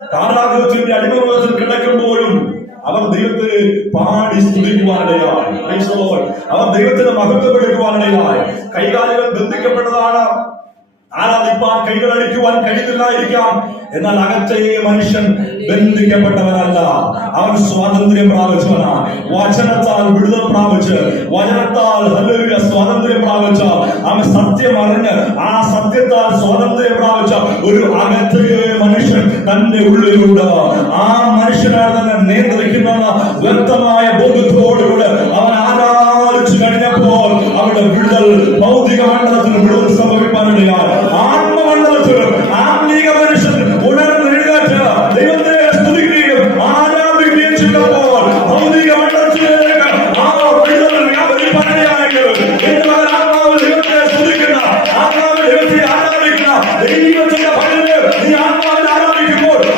കാരാഗൃഹത്തിന്റെ അടിമവേദത്തിൽ കിടക്കുമ്പോഴും അവർ ദൈവത്തെ പാടി സ്തുതിക്കുവാനിടയായി. അവർ ദൈവത്തിന് മഹത്വപ്പെടുക്കുവാനിടയായി. കൈകാലുകൾ ബന്ധിക്കപ്പെട്ടതാണ്, ആരാധിപ്പാൻ കൈകളടിക്കുവാൻ കഴിയുന്നില്ലായിരിക്കാം. എന്നാൽ അകത്തെ മനുഷ്യൻ ബന്ധിക്കപ്പെട്ടവനല്ല, അവൻ സ്വാതന്ത്ര്യം പ്രാപിച്ചവനാ. വചനത്താൽ വിടുതൽ പ്രാപിച്ച്, വചനത്താൽ ഹല്ലേലൂയ സ്വാതന്ത്ര്യം പ്രാപിച്ച, അവൻ സത്യം അറിഞ്ഞ് ആ സത്യത്താൽ സ്വാതന്ത്ര്യം പ്രാപിച്ച ഒരു അകത്തെ മനുഷ്യൻ തന്റെ ഉള്ളിലുണ്ട്. ആ മനുഷ്യനാണ് തന്നെ നിയന്ത്രിക്കുന്ന വ്യക്തമായ ബോധത്തോടുകൂടി